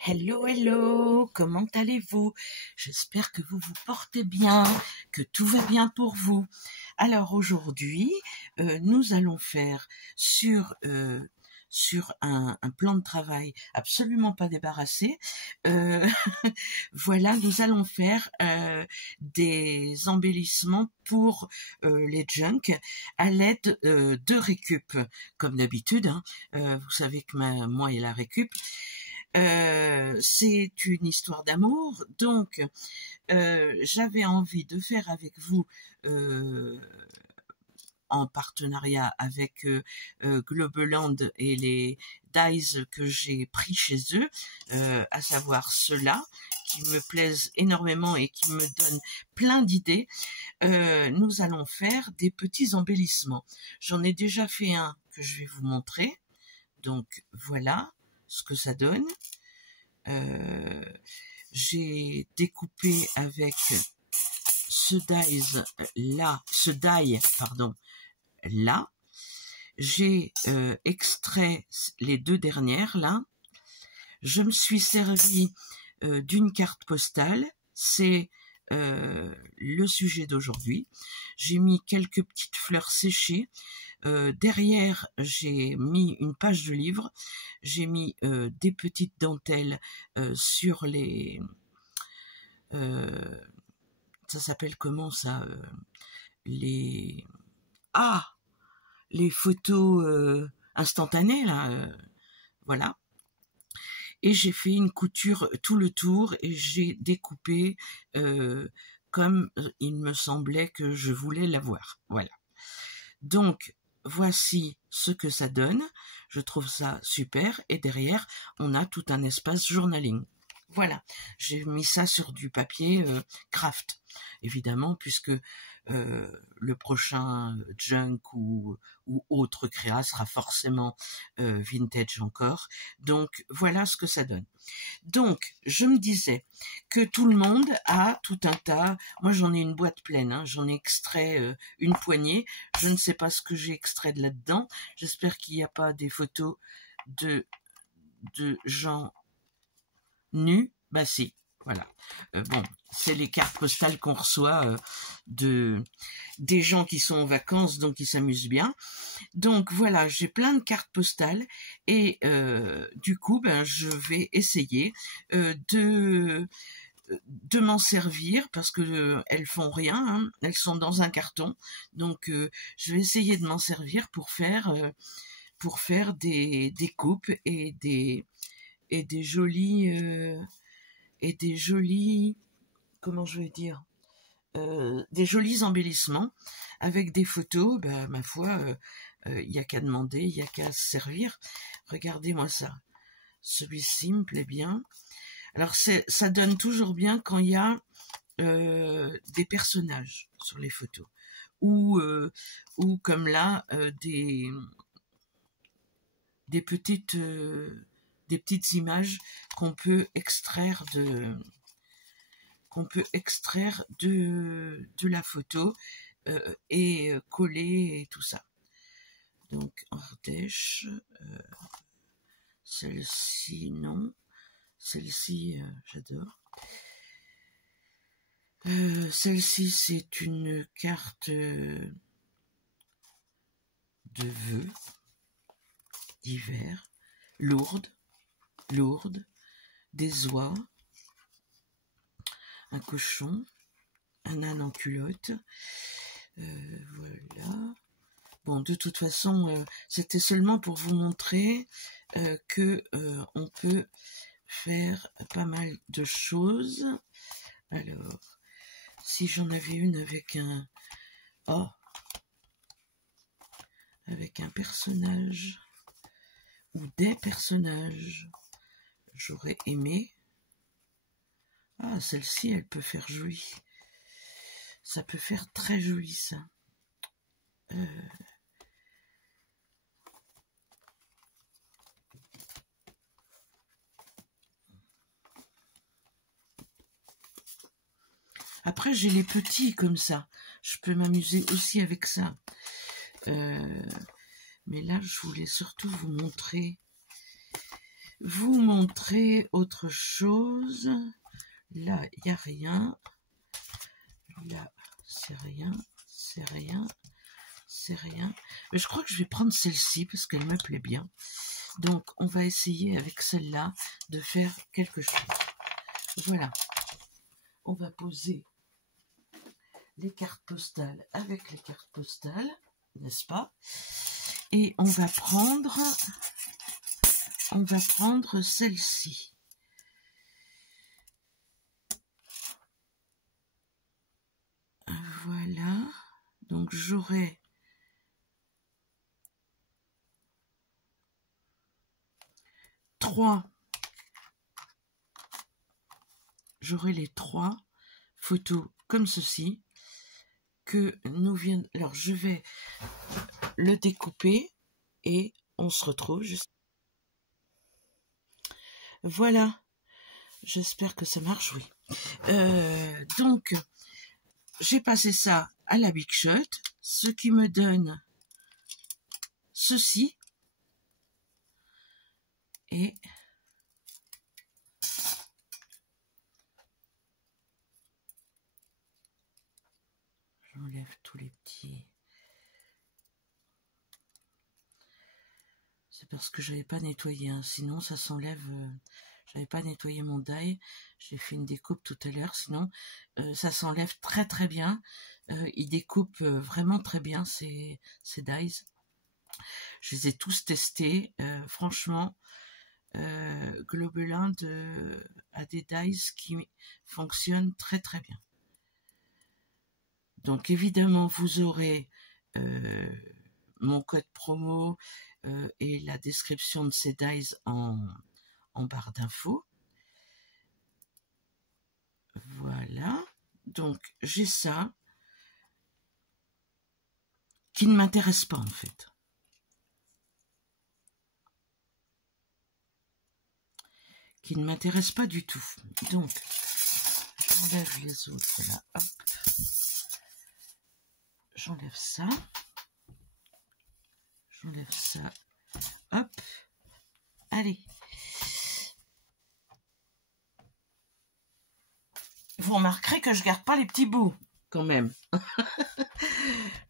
Hello, hello, comment allez-vous? J'espère que vous vous portez bien, que tout va bien pour vous. Alors aujourd'hui, nous allons faire sur un plan de travail absolument pas débarrassé. Euh, voilà, nous allons faire des embellissements pour les junk à l'aide de récup. Comme d'habitude, hein, vous savez que moi et la récup, c'est une histoire d'amour, donc j'avais envie de faire avec vous, en partenariat avec Globaland et les dyes que j'ai pris chez eux, à savoir ceux-là, qui me plaisent énormément et qui me donnent plein d'idées. Nous allons faire des petits embellissements. J'en ai déjà fait un que je vais vous montrer, donc voilà ce que ça donne. J'ai découpé avec ce die là. J'ai extrait les deux dernières là. Je me suis servi d'une carte postale. C'est le sujet d'aujourd'hui. J'ai mis quelques petites fleurs séchées. Derrière, j'ai mis une page de livre. J'ai mis des petites dentelles sur les... ça s'appelle comment ça les... Ah, les photos instantanées, là. Voilà. Et j'ai fait une couture tout le tour et j'ai découpé comme il me semblait que je voulais l'avoir. Voilà. Donc, voici ce que ça donne. Je trouve ça super. Et derrière, on a tout un espace journaling. Voilà. J'ai mis ça sur du papier craft, évidemment, puisque le prochain junk ou autre créa sera forcément vintage encore. Donc, voilà ce que ça donne. Donc, je me disais que tout le monde a tout un tas. Moi, j'en ai une boîte pleine. Hein, j'en ai extrait une poignée. Je ne sais pas ce que j'ai extrait de là-dedans. J'espère qu'il n'y a pas des photos de gens nus. Bah si, voilà. Bon, c'est les cartes postales qu'on reçoit des gens qui sont en vacances, donc ils s'amusent bien. Donc voilà, j'ai plein de cartes postales et du coup, je vais essayer de m'en servir parce que elles font rien, hein, elles sont dans un carton. Donc je vais essayer de m'en servir pour faire des coupes et des jolis comment je vais dire, des jolis embellissements avec des photos. Ma foi, il y a qu'à demander, il y a qu'à se servir. Regardez-moi ça. Celui-ci me plaît bien. Alors ça donne toujours bien quand il y a des personnages sur les photos ou comme là des petites images qu'on peut extraire de la photo et coller et tout ça. Donc Ardèche, celle-ci non, celle-ci j'adore. Celle-ci c'est une carte de vœux d'hiver, lourde, des oies, un cochon, un âne en culotte, voilà. Bon, de toute façon, c'était seulement pour vous montrer que on peut faire pas mal de choses. Alors, si j'en avais une avec avec un personnage ou des personnages, j'aurais aimé. Ah, celle-ci, elle peut faire joli. Ça peut faire très joli, ça. Après, j'ai les petits comme ça. Je peux m'amuser aussi avec ça. Mais là, je voulais surtout vous montrer vous montrer autre chose. Là, il n'y a rien. Là, c'est rien, c'est rien, c'est rien. Mais je crois que je vais prendre celle-ci parce qu'elle me plaît bien. Donc, on va essayer avec celle-là de faire quelque chose. Voilà. On va poser les cartes postales avec les cartes postales, n'est-ce pas? Et on va prendre celle-ci. Voilà. Donc, j'aurai les 3 photos comme ceci que nous viennent. Alors je vais le découper et on se retrouve juste. Voilà, j'espère que ça marche, oui. Donc j'ai passé ça à la Big Shot, ce qui me donne ceci et j'enlève tous les petits. C'est parce que j'avais pas nettoyé, hein. Sinon ça s'enlève. J'avais pas nettoyé mon die. J'ai fait une découpe tout à l'heure. Sinon ça s'enlève très très bien. Il découpe vraiment très bien ces dies. Je les ai tous testés. Franchement, Globelin a des dies qui fonctionnent très très bien. Donc évidemment vous aurez mon code promo et la description de ces dies en barre d'infos. Voilà, donc j'ai ça qui ne m'intéresse pas en fait. Qui ne m'intéresse pas du tout. Donc, j'enlève les autres là, hop. J'enlève ça. J'enlève ça. Hop. Allez. Vous remarquerez que je garde pas les petits bouts, quand même.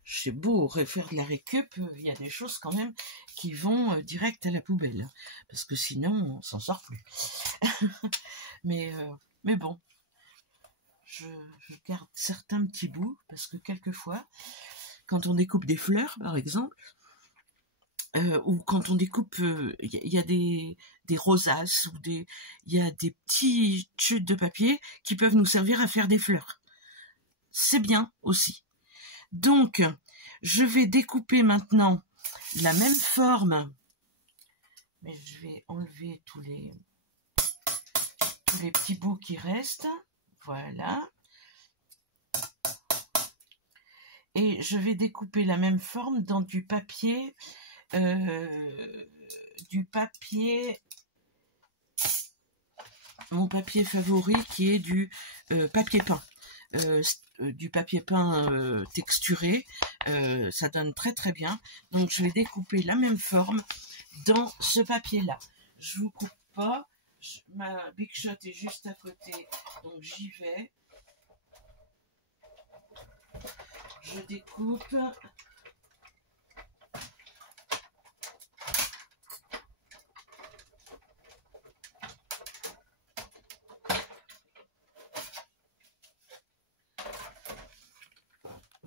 J'ai beau refaire de la récup, il y a des choses quand même qui vont direct à la poubelle. Parce que sinon, on s'en sort plus. mais bon. Je garde certains petits bouts, parce que quelquefois, quand on découpe des fleurs, par exemple, ou quand on découpe, il y a des rosaces, ou il y a des petits chutes de papier qui peuvent nous servir à faire des fleurs. C'est bien aussi. Donc, je vais découper maintenant la même forme, mais je vais enlever tous les petits bouts qui restent. Voilà. Et je vais découper la même forme dans du papier, mon papier favori qui est du papier peint. Du papier peint texturé, ça donne très très bien. Donc je vais découper la même forme dans ce papier là. Je vous coupe pas, ma Big Shot est juste à côté, donc j'y vais. Je découpe.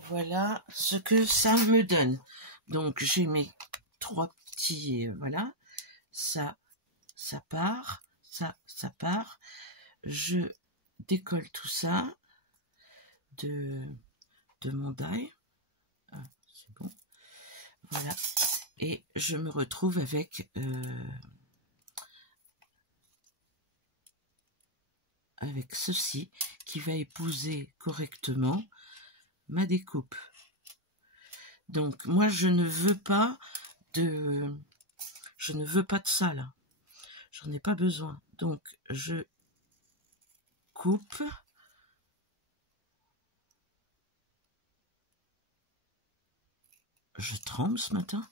Voilà ce que ça me donne. Donc j'ai mes 3 petits, voilà, ça part, ça part. Je décolle tout ça de mon die. Ah, c'est bon. Voilà. Et je me retrouve avec ceci qui va épouser correctement ma découpe. Donc moi je ne veux pas de ça là. J'en ai pas besoin. Donc je coupe. Je tremble ce matin.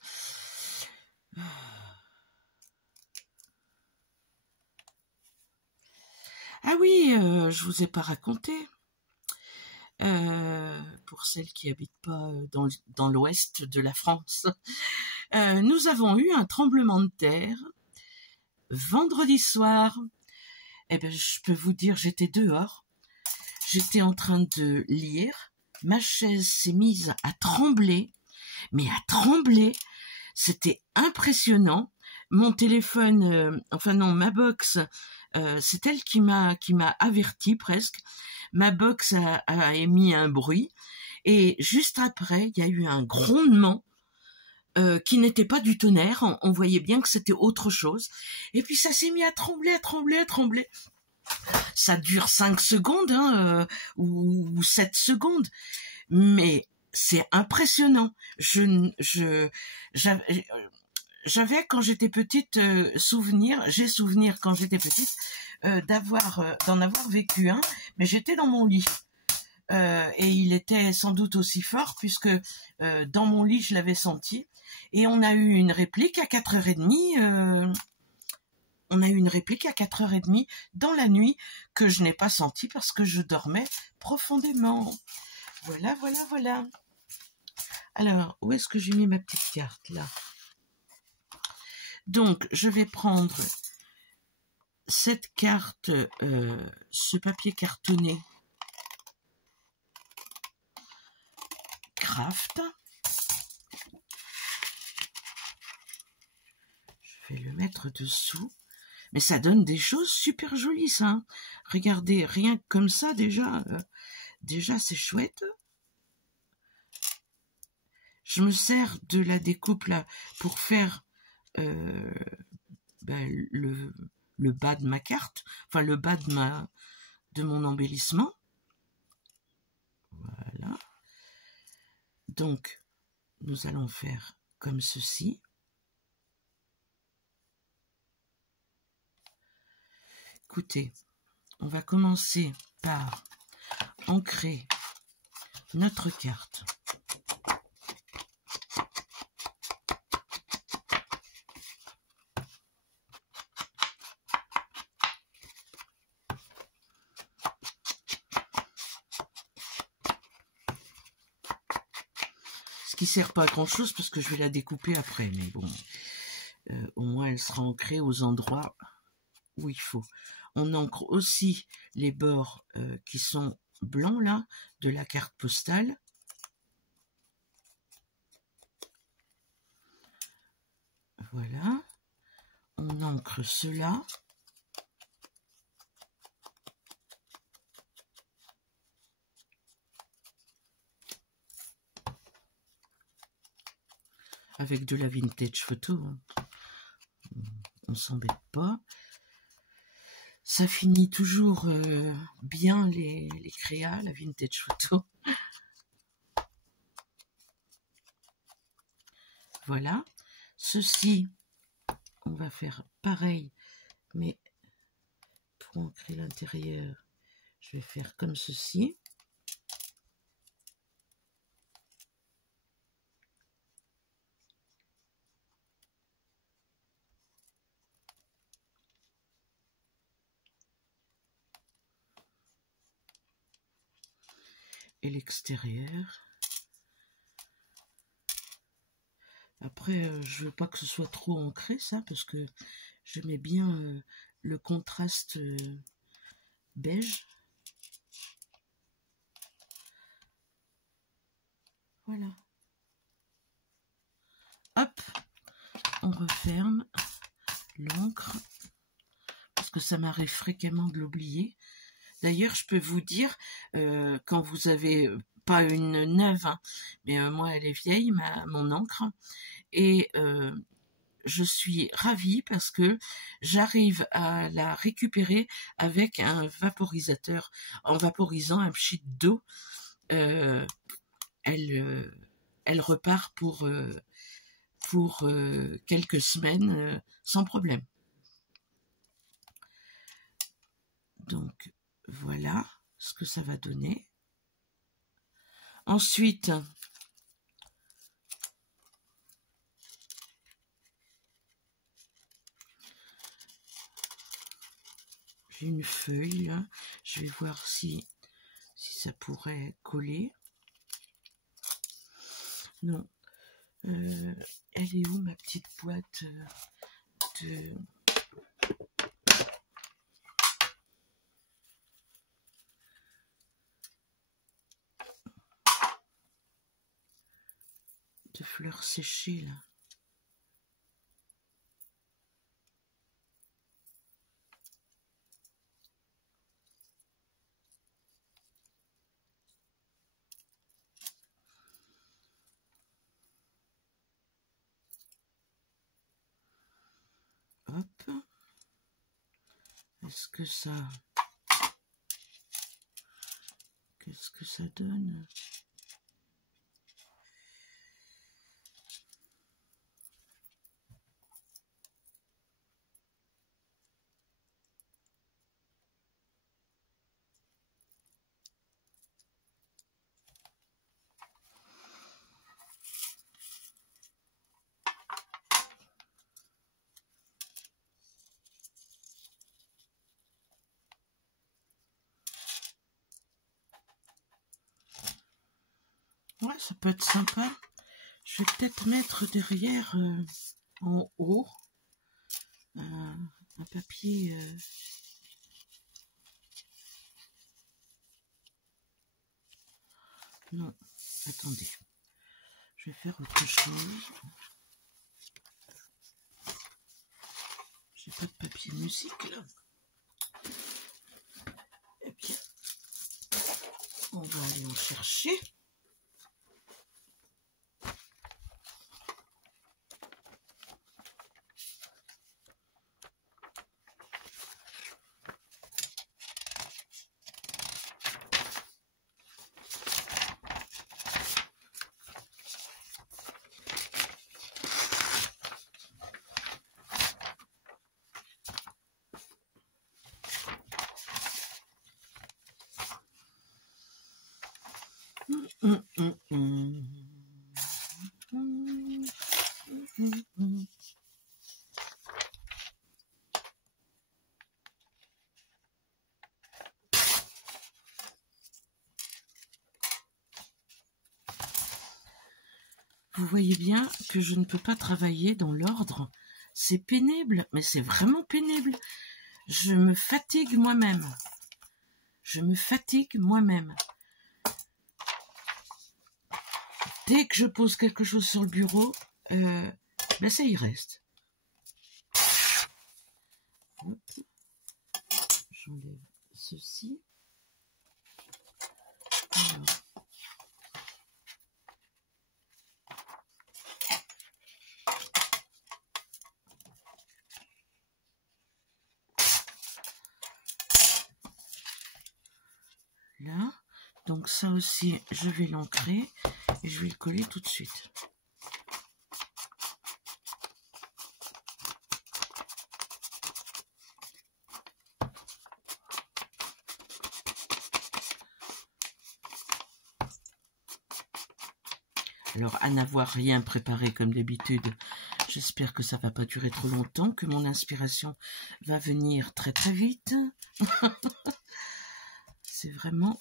Ah oui, je vous ai pas raconté. Pour celles qui habitent pas dans l'ouest de la France, nous avons eu un tremblement de terre vendredi soir. Eh ben, je peux vous dire, j'étais dehors, j'étais en train de lire, ma chaise s'est mise à trembler, mais à trembler, c'était impressionnant. Mon téléphone, enfin non, ma box, c'est elle qui m'a averti presque. Ma box a émis un bruit et juste après, il y a eu un grondement qui n'était pas du tonnerre. On voyait bien que c'était autre chose. Et puis ça s'est mis à trembler, à trembler, à trembler. Ça dure 5 secondes ou 7 secondes, mais c'est impressionnant. J'avais quand j'étais petite j'ai souvenir quand j'étais petite d'en avoir vécu un, mais j'étais dans mon lit. Et il était sans doute aussi fort puisque dans mon lit je l'avais senti. Et on a eu une réplique à 4h30. On a eu une réplique à 4h30 dans la nuit que je n'ai pas sentie parce que je dormais profondément. Voilà, voilà, voilà. Alors, où est-ce que j'ai mis ma petite carte là? Donc, je vais prendre cette carte, ce papier cartonné Craft. Je vais le mettre dessous. Mais ça donne des choses super jolies, ça. Hein. Regardez, rien que comme ça, déjà c'est chouette. Je me sers de la découpe là pour faire le bas de ma carte, enfin le bas de mon embellissement. Voilà. Donc, nous allons faire comme ceci. Écoutez, on va commencer par ancrer notre carte. Ce qui sert pas à grand chose parce que je vais la découper après, mais bon, au moins elle sera ancrée aux endroits où il faut. On ancre aussi les bords qui sont blancs là de la carte postale. Voilà. On ancre cela. Avec de la vintage photo. On s'embête pas. Ça finit toujours bien les créas, la vintage photo. Voilà. Ceci, on va faire pareil, mais pour ancrer l'intérieur, je vais faire comme ceci. Et l'extérieur. Après, je veux pas que ce soit trop ancré, ça, parce que je mets bien le contraste beige. Voilà. Hop, on referme l'encre, parce que ça m'arrive fréquemment de l'oublier. D'ailleurs, je peux vous dire, quand vous avez pas une neuve, hein, mais moi elle est vieille, mon encre, et je suis ravie parce que j'arrive à la récupérer avec un vaporisateur. En vaporisant un pchit d'eau, elle repart pour quelques semaines sans problème. Donc voilà ce que ça va donner. Ensuite, J'ai une feuille là. Je vais voir si ça pourrait coller. Non. Elle est où ma petite boîte de fleurs séchées là? Hop. Est-ce que ça... Qu'est-ce que ça donne? Ouais, ça peut être sympa. Je vais peut-être mettre derrière, en haut, un papier... Non, attendez. Je vais faire autre chose. J'ai pas de papier musique là. Eh bien, on va aller en chercher. Vous voyez bien que je ne peux pas travailler dans l'ordre. C'est pénible, mais c'est vraiment pénible. Je me fatigue moi-même. Je me fatigue moi-même. Dès que je pose quelque chose sur le bureau, ben ça y reste. J'enlève ceci. Alors. Là, donc ça aussi, je vais l'ancrer et je vais le coller tout de suite. Alors, à n'avoir rien préparé comme d'habitude, j'espère que ça va pas durer trop longtemps, que mon inspiration va venir très très vite. C'est vraiment...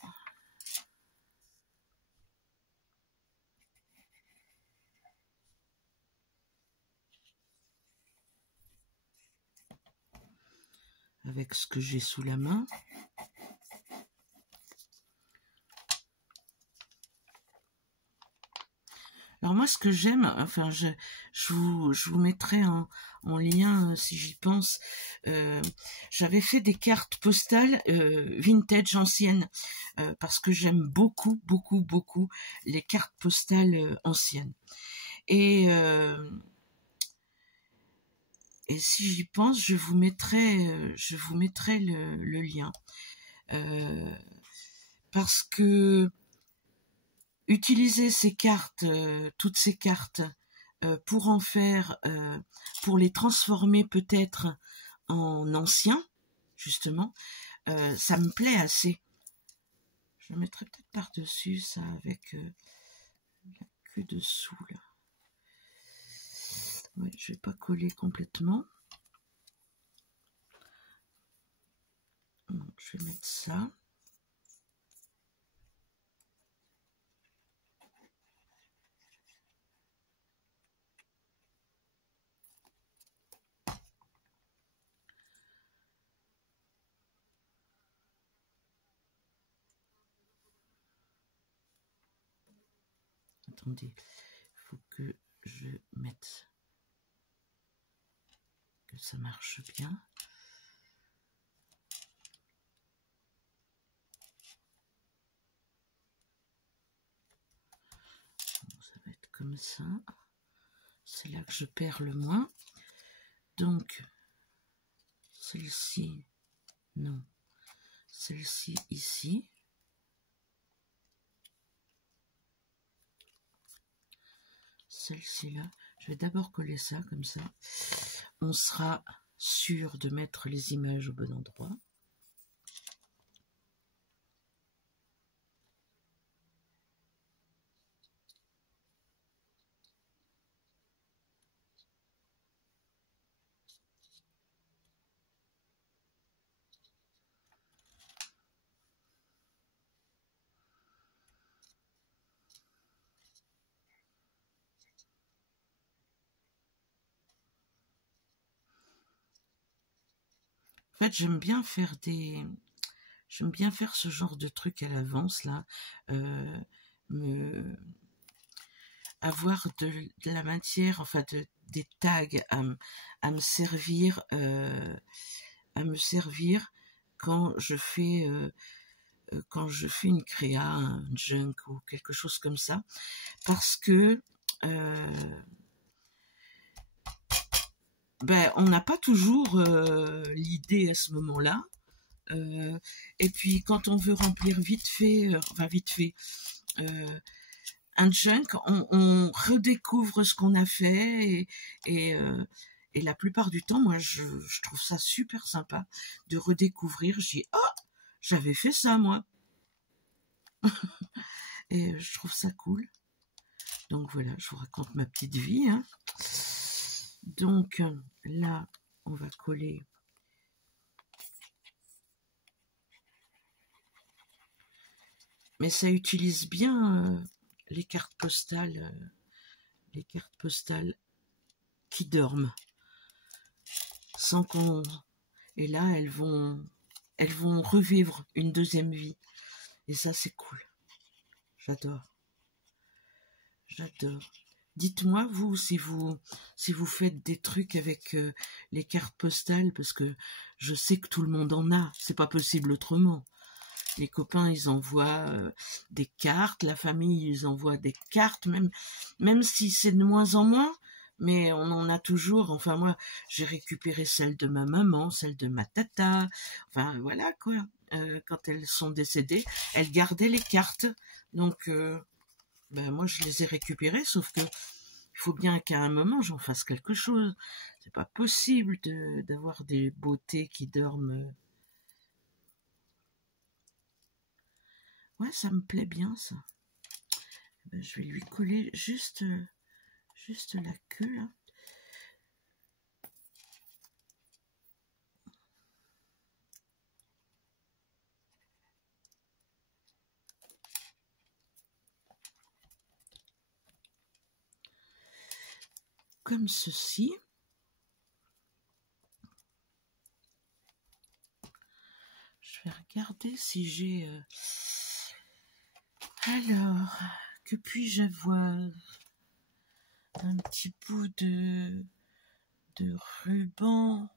avec ce que j'ai sous la main. Alors moi, ce que j'aime, enfin, je vous mettrai en lien si j'y pense. J'avais fait des cartes postales vintage anciennes parce que j'aime beaucoup, beaucoup, beaucoup les cartes postales anciennes. Et si j'y pense, je vous mettrai le lien parce que utiliser ces cartes, toutes ces cartes, pour en faire, pour les transformer peut-être en anciens, justement, ça me plaît assez. Je le mettrai peut-être par-dessus ça avec la queue dessous là. Ouais, je vais pas coller complètement. je vais mettre ça. Attendez, il faut que je mette que ça marche bien. Bon, ça va être comme ça. C'est là que je perds le moins. Donc, celle-ci, non. Celle-ci ici. Celle-ci là. Je vais d'abord coller ça comme ça. On sera sûr de mettre les images au bon endroit. En fait, j'aime bien faire ce genre de truc à l'avance là, avoir de la matière, enfin des tags à me servir, quand je fais une créa, un junk ou quelque chose comme ça, parce que on n'a pas toujours l'idée à ce moment-là. Et puis quand on veut remplir vite fait, un junk, on redécouvre ce qu'on a fait et la plupart du temps, moi, je trouve ça super sympa de redécouvrir. Je dis, oh, j'avais fait ça, moi. Et je trouve ça cool. Donc voilà, je vous raconte ma petite vie. Hein. Donc là, on va coller. Mais ça utilise bien les cartes postales qui dorment. Sans qu'on... Et là, elles vont revivre une deuxième vie. Et ça, c'est cool. J'adore. J'adore. Dites-moi, vous, si vous faites des trucs avec les cartes postales, parce que je sais que tout le monde en a. C'est pas possible autrement. Les copains, ils envoient des cartes. La famille, ils envoient des cartes, même si c'est de moins en moins. Mais on en a toujours. Enfin, moi, j'ai récupéré celle de ma maman, celle de ma tata. Enfin, voilà, quoi. Quand elles sont décédées, elles gardaient les cartes. Donc, moi, je les ai récupérées, sauf que il faut bien qu'à un moment, j'en fasse quelque chose. C'est pas possible d'avoir des beautés qui dorment. Ouais, ça me plaît bien, ça. Je vais lui coller juste la queue, là. Comme ceci. Je vais regarder si j'ai... Alors, que puis-je avoir? Un petit bout de ruban.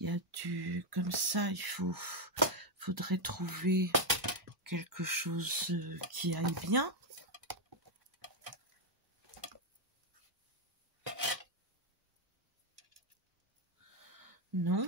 Il y a comme ça, faudrait trouver quelque chose qui aille bien. Non.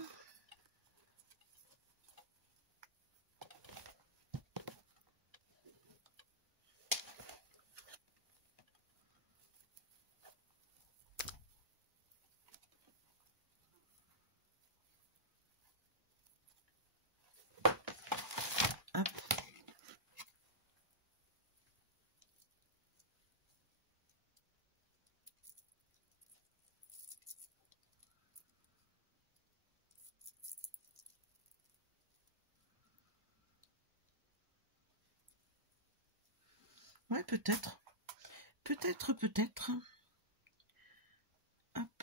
Hop. Ouais, peut-être. Peut-être. Hop.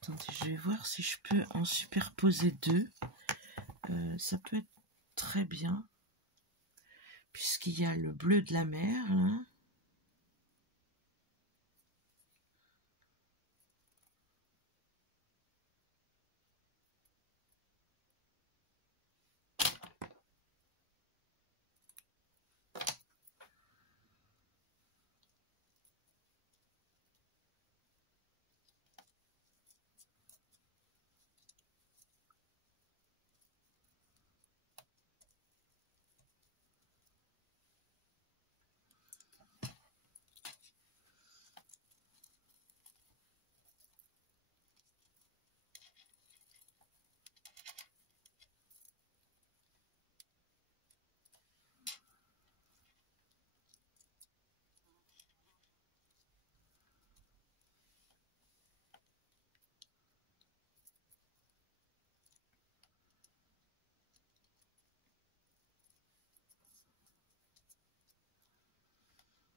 Attendez, je vais voir si je peux en superposer deux. Ça peut être très bien. Puisqu'il y a le bleu de la mer, hein.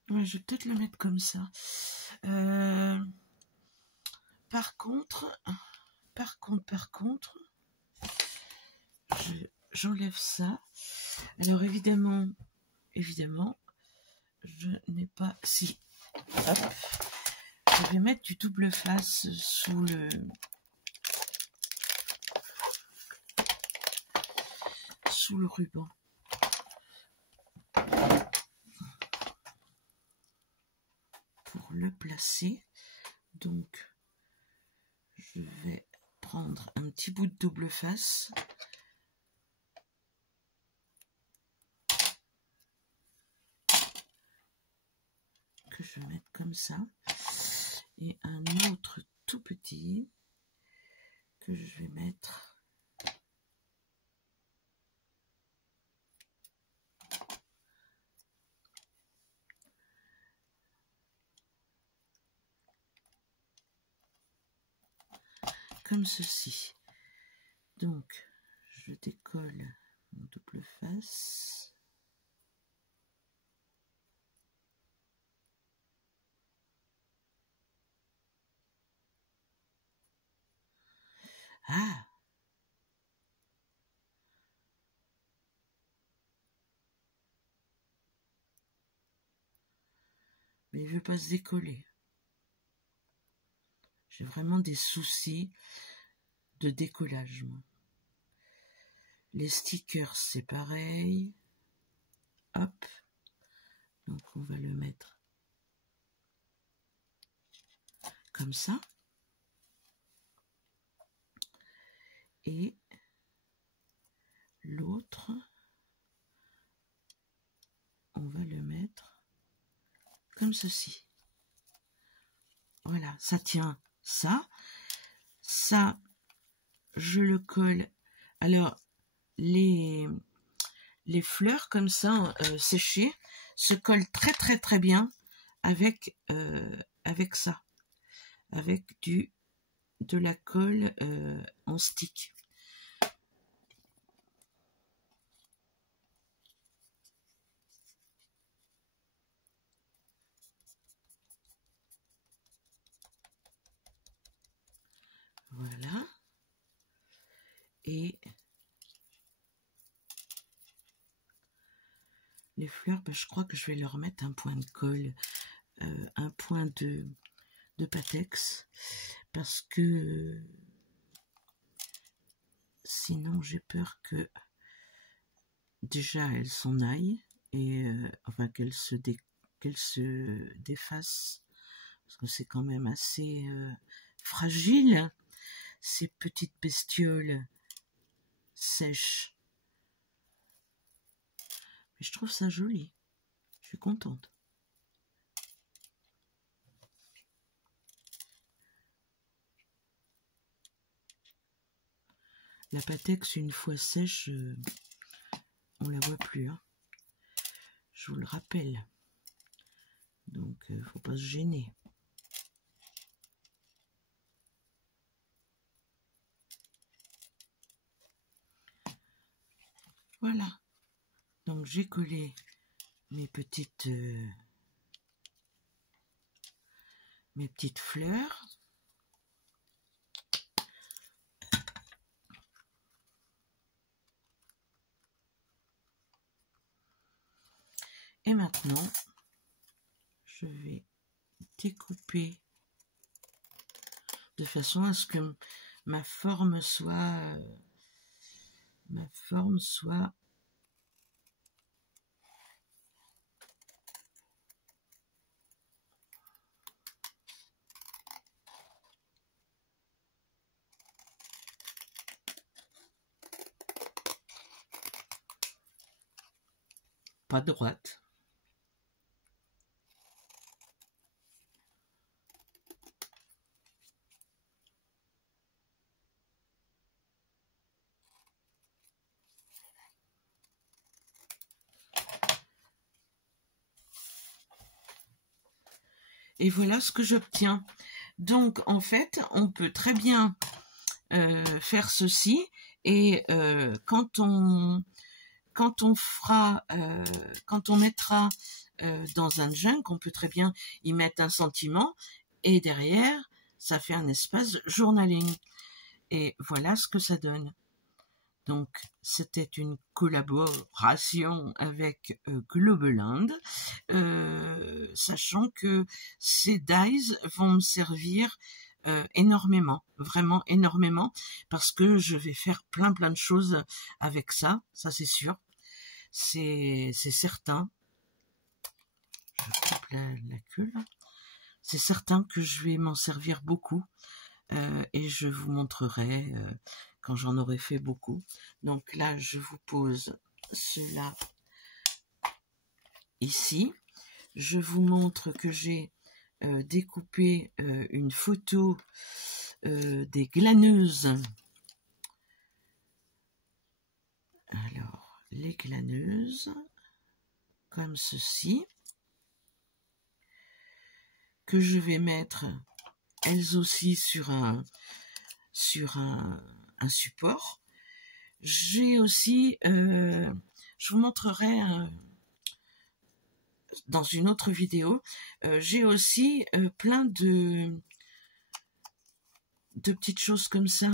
Ouais, je vais peut-être le mettre comme ça. Par contre, j'enlève ça. Alors évidemment, je n'ai pas... Si, hop, je vais mettre du double face sous le ruban. Pour le placer, donc je vais prendre un petit bout de double face que je vais mettre comme ça et un autre tout petit que je vais mettre comme ceci. Donc je décolle mon double face. Ah! Mais il veut pas se décoller. J'ai vraiment des soucis de décollage, moi. Les stickers, c'est pareil. Hop. Donc on va le mettre comme ça. Et l'autre, on va le mettre comme ceci. Voilà, ça tient ça. Ça, je le colle. Alors, les fleurs comme ça, séchées, se collent très bien avec ça. Avec de la colle en stick. Voilà. Et les fleurs, ben, je crois que je vais leur mettre un point de colle, un point de Pattex, parce que sinon j'ai peur que déjà elles s'en aillent et enfin qu'elles se défassent, parce que c'est quand même assez fragile, ces petites bestioles sèches. Mais je trouve ça joli, je suis contente. La Pattex, une fois sèche, on la voit plus, hein. Je vous le rappelle. Donc, faut pas se gêner. Voilà. Donc, j'ai collé mes petites fleurs. Et maintenant, je vais découper de façon à ce que ma forme soit pas droite. Et voilà ce que j'obtiens. Donc, en fait, on peut très bien faire ceci. Et quand on mettra dans un junk, on peut très bien y mettre un sentiment. Et derrière, ça fait un espace journaling. Et voilà ce que ça donne. Donc, c'était une collaboration avec Globeland, sachant que ces dies vont me servir énormément, vraiment énormément, parce que je vais faire plein de choses avec ça c'est sûr, c'est certain. Je coupe la queue là. C'est certain que je vais m'en servir beaucoup, et je vous montrerai quand j'en aurai fait beaucoup. Donc là, je vous pose cela ici. Je vous montre que j'ai découpé une photo des glaneuses. Alors, les glaneuses, comme ceci, que je vais mettre elles aussi sur un support. J'ai aussi, je vous montrerai dans une autre vidéo, j'ai aussi plein de petites choses comme ça,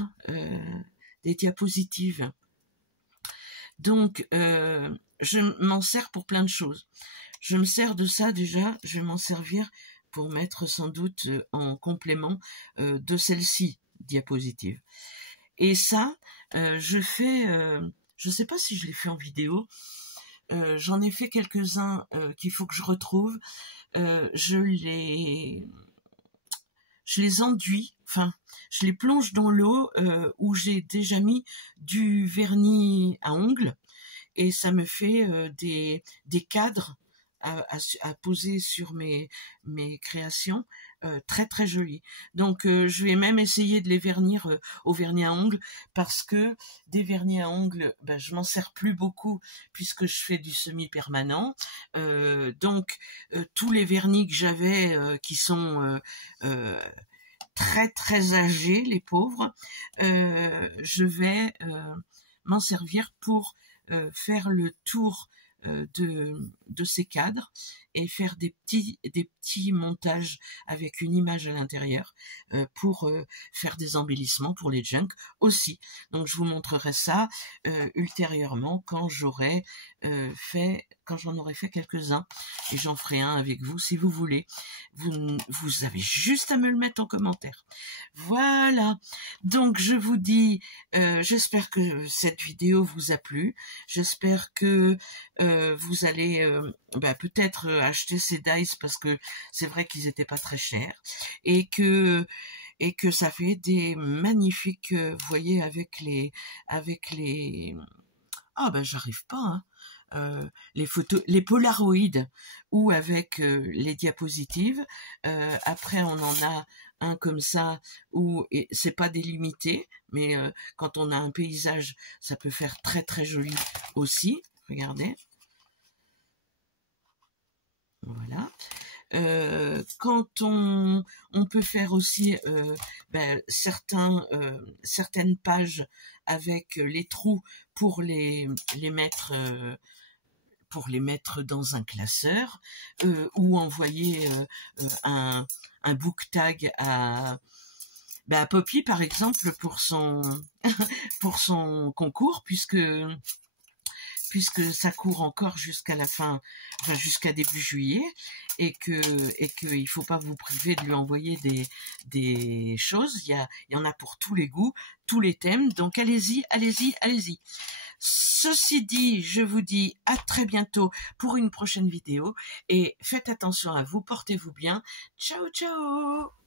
des diapositives. Donc, je m'en sers pour plein de choses. Je me sers de ça déjà, je vais m'en servir pour mettre sans doute en complément de celle-ci, diapositive. Et ça, je fais, je sais pas si je l'ai fait en vidéo, j'en ai fait quelques-uns qu'il faut que je retrouve. Je les enduis, enfin, je les plonge dans l'eau où j'ai déjà mis du vernis à ongles, et ça me fait des cadres à poser sur mes créations, très très jolies. Donc je vais même essayer de les vernir au vernis à ongles, parce que des vernis à ongles, je m'en sers plus beaucoup puisque je fais du semi-permanent. Donc tous les vernis que j'avais qui sont très très âgés, les pauvres, je vais m'en servir pour faire le tour de ces cadres et faire des petits montages avec une image à l'intérieur pour faire des embellissements pour les junks aussi. Donc je vous montrerai ça ultérieurement quand j'en aurai fait quelques-uns, et j'en ferai un avec vous si vous voulez. Vous avez juste à me le mettre en commentaire. Voilà, donc je vous dis, j'espère que cette vidéo vous a plu, j'espère que vous allez peut-être acheter ces dies, parce que c'est vrai qu'ils n'étaient pas très chers, et que ça fait des magnifiques, vous voyez, avec les j'arrive pas, hein. Les photos, les polaroïdes, ou avec les diapositives. Après, on en a un comme ça où c'est pas délimité, mais quand on a un paysage, ça peut faire très très joli aussi. Regardez. Voilà. Quand on peut faire aussi certaines pages avec les trous pour les mettre dans un classeur, ou envoyer un book tag à Poppy par exemple pour son pour son concours, puisque ça court encore jusqu'à la fin, enfin jusqu'à début juillet, et que il faut pas vous priver de lui envoyer des choses. Il y en a pour tous les goûts, tous les thèmes, donc allez-y. Ceci dit, je vous dis à très bientôt pour une prochaine vidéo, et faites attention à vous, portez-vous bien. Ciao ciao.